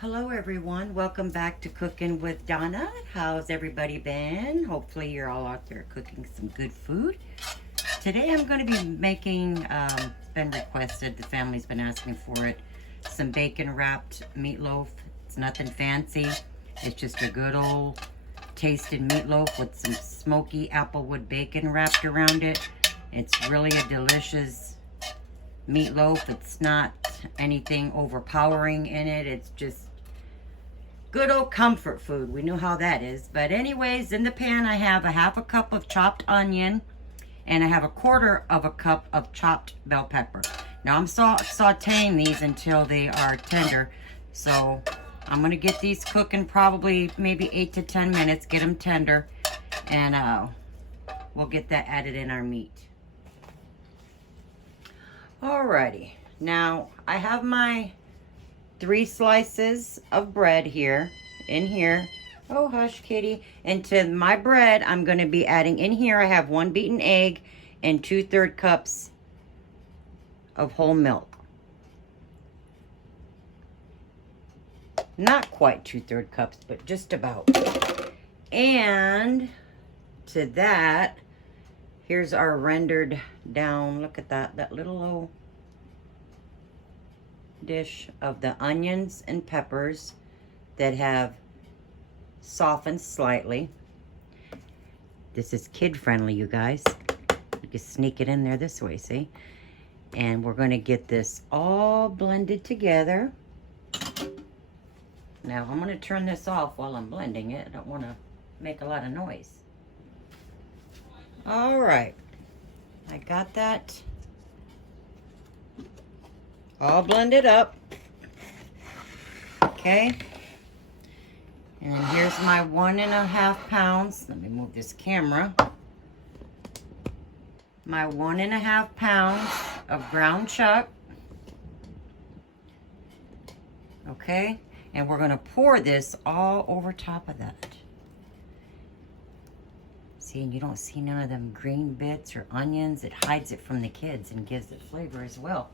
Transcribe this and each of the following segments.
Hello everyone, welcome back to Cooking with Donna. How's everybody been? Hopefully you're all out there cooking some good food. Today I'm going to be making, been requested, the family's been asking for it, some bacon wrapped meatloaf. It's nothing fancy, it's just a good old tasted meatloaf with some smoky applewood bacon wrapped around it. It's really a delicious meatloaf. It's not anything overpowering in it. It's just good old comfort food. We know how that is. But anyways, in the pan I have a half a cup of chopped onion and I have a quarter of a cup of chopped bell pepper. Now I'm sauteing these until they are tender. So I'm going to get these cooking probably maybe 8 to 10 minutes, get them tender, and we'll get that added in our meat. Alrighty, now I have my 3 slices of bread here, in here. Oh, hush, kitty. And to my bread, I'm going to be adding in here, I have 1 beaten egg and 2/3 cups of whole milk. Not quite 2/3 cups, but just about. And to that, here's our rendered down, look at that little old dish of the onions and peppers that have softened slightly. This is kid friendly, you guys. You can sneak it in there this way, see? And we're going to get this all blended together. Now I'm going to turn this off while I'm blending it. I don't want to make a lot of noise. All right, I got that all blended up. Okay, and here's my 1.5 pounds. Let me move this camera. My 1.5 pounds of ground chuck. Okay, and we're gonna pour this all over top of that. See, and you don't see none of them green bits or onions. It hides it from the kids and gives it flavor as well,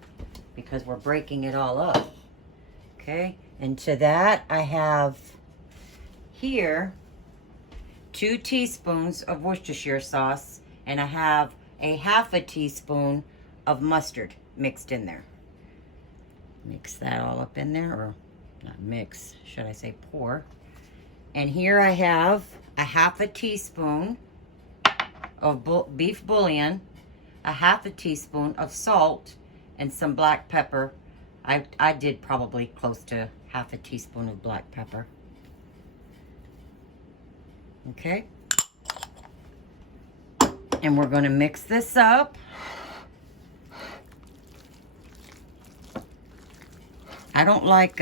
because we're breaking it all up. Okay, and to that I have here 2 teaspoons of Worcestershire sauce, and I have a 1/2 teaspoon of mustard mixed in there. Mix that all up in there, or not mix, should I say pour. And here I have a 1/2 teaspoon of beef bouillon, a 1/2 teaspoon of salt, and some black pepper. I did probably close to 1/2 teaspoon of black pepper. Okay. And we're going to mix this up. I don't like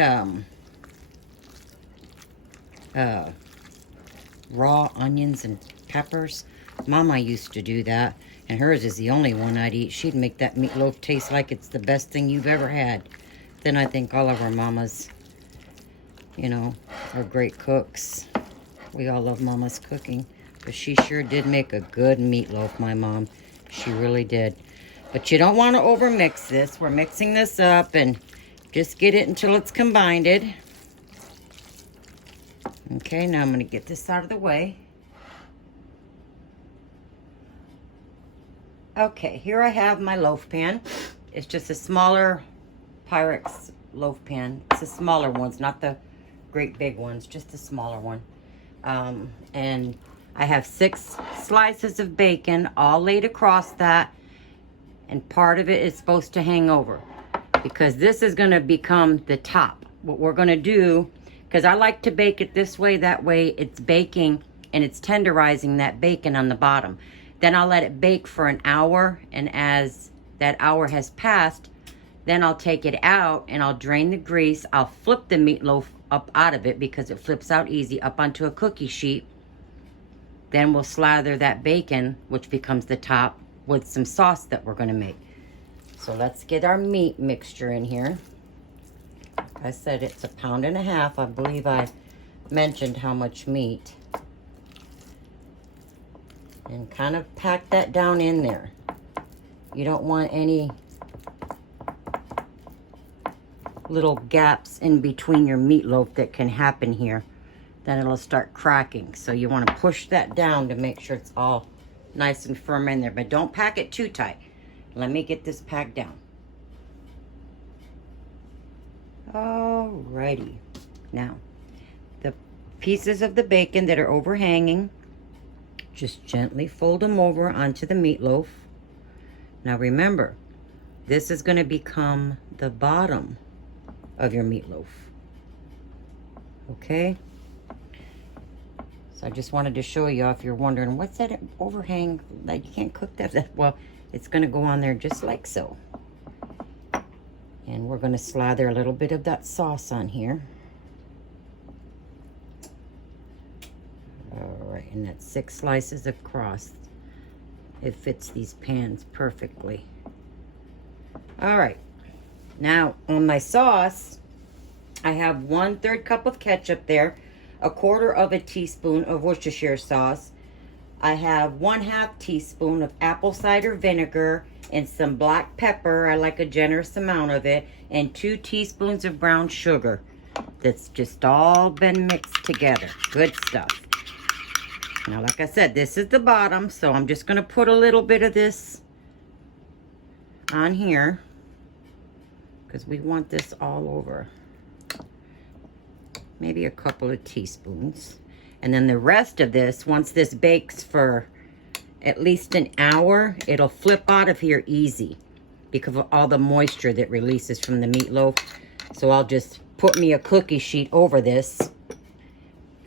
raw onions and peppers. Mama used to do that, and hers is the only one I'd eat. She'd make that meatloaf taste like it's the best thing you've ever had. Then I think all of our mamas, you know, are great cooks. We all love Mama's cooking, but she sure did make a good meatloaf, my mom. She really did. But you don't want to overmix this. We're mixing this up, and just get it until it's combined. Okay, now I'm going to get this out of the way. Okay, here I have my loaf pan. It's just a smaller Pyrex loaf pan. It's the smaller ones, not the great big ones, just the smaller one. And I have 6 slices of bacon all laid across that, and part of it is supposed to hang over, because this is going to become the top. What we're going to do, because I like to bake it this way, that way it's baking and it's tenderizing that bacon on the bottom. Then I'll let it bake for an hour, and as that hour has passed, then I'll take it out and I'll drain the grease. I'll flip the meatloaf up out of it, because it flips out easy, up onto a cookie sheet. Then we'll slather that bacon, which becomes the top, with some sauce that we're going to make. So let's get our meat mixture in here. Like I said, it's 1.5 pounds. I believe I mentioned how much meat. And kind of pack that down in there. You don't want any little gaps in between your meatloaf that can happen here, then it'll start cracking. So you want to push that down to make sure it's all nice and firm in there, but don't pack it too tight. Let me get this packed down. Alrighty. Now, the pieces of the bacon that are overhanging, just gently fold them over onto the meatloaf. Now remember, this is going to become the bottom of your meatloaf. Okay? So I just wanted to show you, if you're wondering, what's that overhang? Like, you can't cook that. Well, it's going to go on there just like so. And we're going to slather a little bit of that sauce on here. All right, and that's 6 slices across. It fits these pans perfectly. All right, now on my sauce, I have 1/3 cup of ketchup there, 1/4 teaspoon of Worcestershire sauce. I have 1/2 teaspoon of apple cider vinegar and some black pepper. I like a generous amount of it, and 2 teaspoons of brown sugar. That's just all been mixed together. Good stuff. Now, like I said, this is the bottom, so I'm just going to put a little bit of this on here because we want this all over. Maybe a couple of teaspoons. And then the rest of this, once this bakes for at least an hour, it'll flip out of here easy because of all the moisture that releases from the meatloaf. So I'll just put me a cookie sheet over this.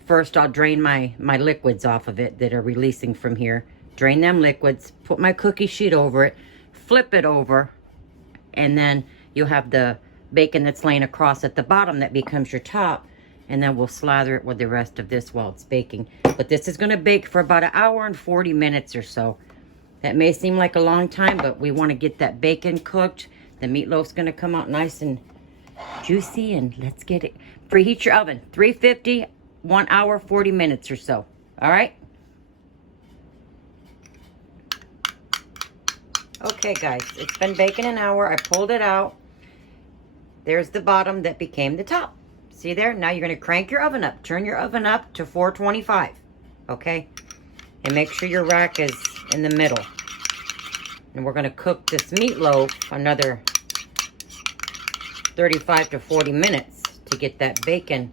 First, I'll drain my liquids off of it that are releasing from here. Drain them liquids, put my cookie sheet over it, flip it over, and then you'll have the bacon that's laying across at the bottom that becomes your top, and then we'll slather it with the rest of this while it's baking. But this is going to bake for about 1 hour and 40 minutes or so. That may seem like a long time, but we want to get that bacon cooked. The meatloaf's going to come out nice and juicy, and let's get it. Preheat your oven, 350, 1 hour, 40 minutes or so. All right? Okay, guys, it's been baking an hour. I pulled it out. There's the bottom that became the top. See there? Now you're going to crank your oven up. Turn your oven up to 425. Okay? And make sure your rack is in the middle. And we're going to cook this meatloaf another 35 to 40 minutes to get that bacon.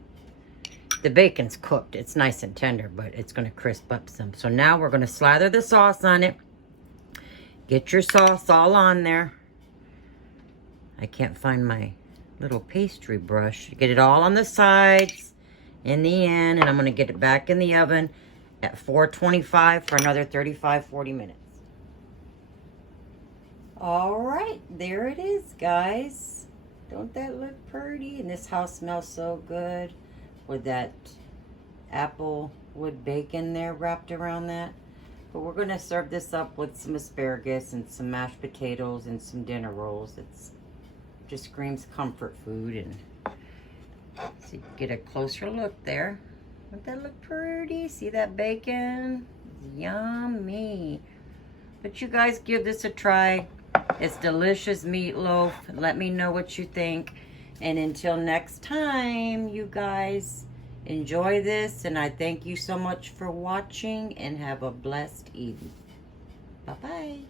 The bacon's cooked. It's nice and tender, but it's going to crisp up some. So now we're going to slather the sauce on it. Get your sauce all on there. I can't find my little pastry brush. Get it all on the sides, in the end, and I'm going to get it back in the oven at 425 for another 35, 40 minutes. All right, there it is, guys. Don't that look pretty? And this house smells so good with that apple wood bacon there wrapped around that. But we're going to serve this up with some asparagus and some mashed potatoes and some dinner rolls. It's just screams comfort food. And so you can get a closer look there. Doesn't that look pretty? See that bacon? Yummy. But you guys give this a try. It's delicious meatloaf. Let me know what you think. And until next time, you guys, enjoy this. And I thank you so much for watching, and have a blessed evening. Bye-bye.